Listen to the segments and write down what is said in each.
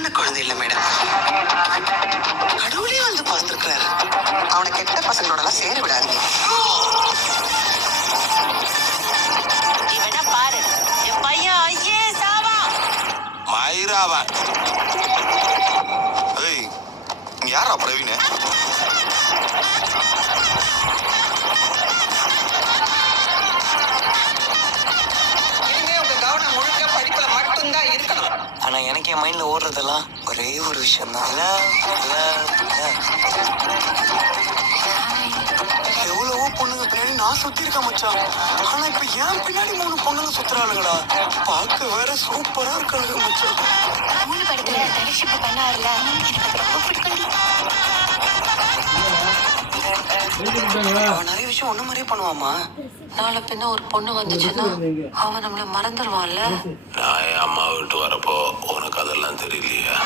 சாதாரண குழந்தை இல்ல மேடம், கடவுளே வந்து பார்த்திருக்கிறாரு. அவனை கெட்ட பசங்களோட எல்லாம் சேர விடாதீங்க. இவனை பாரு, என் பையன் ஐயே சாவா மயிராவா. ஏய், நீ யாரா பிரவீன? உங்க கவனம் முழுக்க படிப்புல மட்டும்தான் இருக்கணும். ஆனா எனக்கு என் மைண்ட்ல ஓடுறதெல்லாம் ஒரே ஒரு விஷயம் தான். எவ்வளவோ பொண்ணுங்க பின்னாடி நான் சுத்தி இருக்கேன் மச்சான். ஆனா இப்ப ஏன் பின்னாடி 3 பொண்ணுங்க சுத்துறாளுங்கடா. பார்க்க வேற சூப்பரா இருக்காளுங்க மச்சான். மூணு படத்துல தனுஷிப்பு பண்ணாருல, எனக்கு அது ரொம்ப பிடிக்கும். அவன் நிறைய விஷயம் ஒண்ணு மாதிரியே பண்ணுவாமா. நாளை பின்ன ஒரு பொண்ணு வந்துச்சுன்னா அவன் நம்மள மறந்துடுவான்ல. நான் என் அம்மா விட்டு வரப்போ உனக்கு அதெல்லாம் தெரியலையா?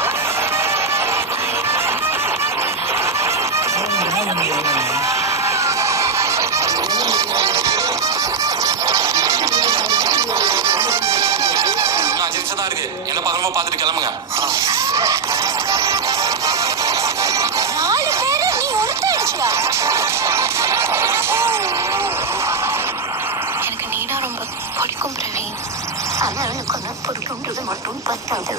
தான் இருக்கு. என்ன பத்திரமா பார்த்துட்டு கிளம்புங்க. 4 பேரு நீ ஒருத்த அடிச்சியா? எனக்கு நீனா ரொம்ப பிடிக்கும் பிரவீன். ஆனா எனக்கு ஒன்று பிடிக்கும்ன்றது மட்டும் பத்தாது.